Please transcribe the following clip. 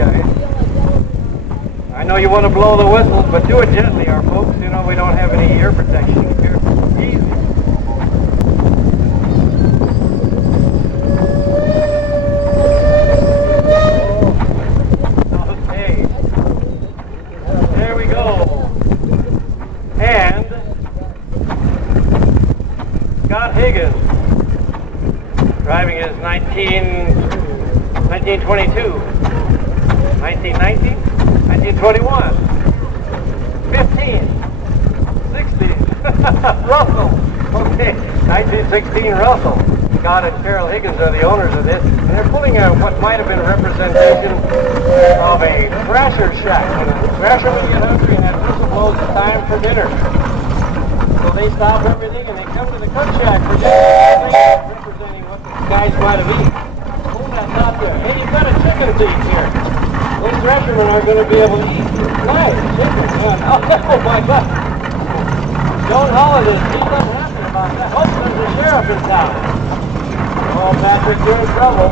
guys. I know you want to blow the whistles, but do it gently, our folks. You know, we don't have any ear protection here. Easy. Okay. There we go. And Scott Higgins, driving his 1922, 1919, 1921, 15, 16, Russell, okay, 1916 Russell. Scott and Carol Higgins are the owners of this, and they're pulling out what might have been a representation of a thrasher shack. When a thrasher would get hungry and had whistle blows, it's time for dinner. So they stop everything and they come to the cook shack for dinner, representing what the guys might have eaten. Hold that top there. Hey, you've got a chicken thief here. Those threshermen aren't going to be able to eat. Nice, chicken. Yeah. Oh my God. Don't holler this. See something happen about that. Oh, there's a sheriff in town. Oh, Patrick, you're in trouble.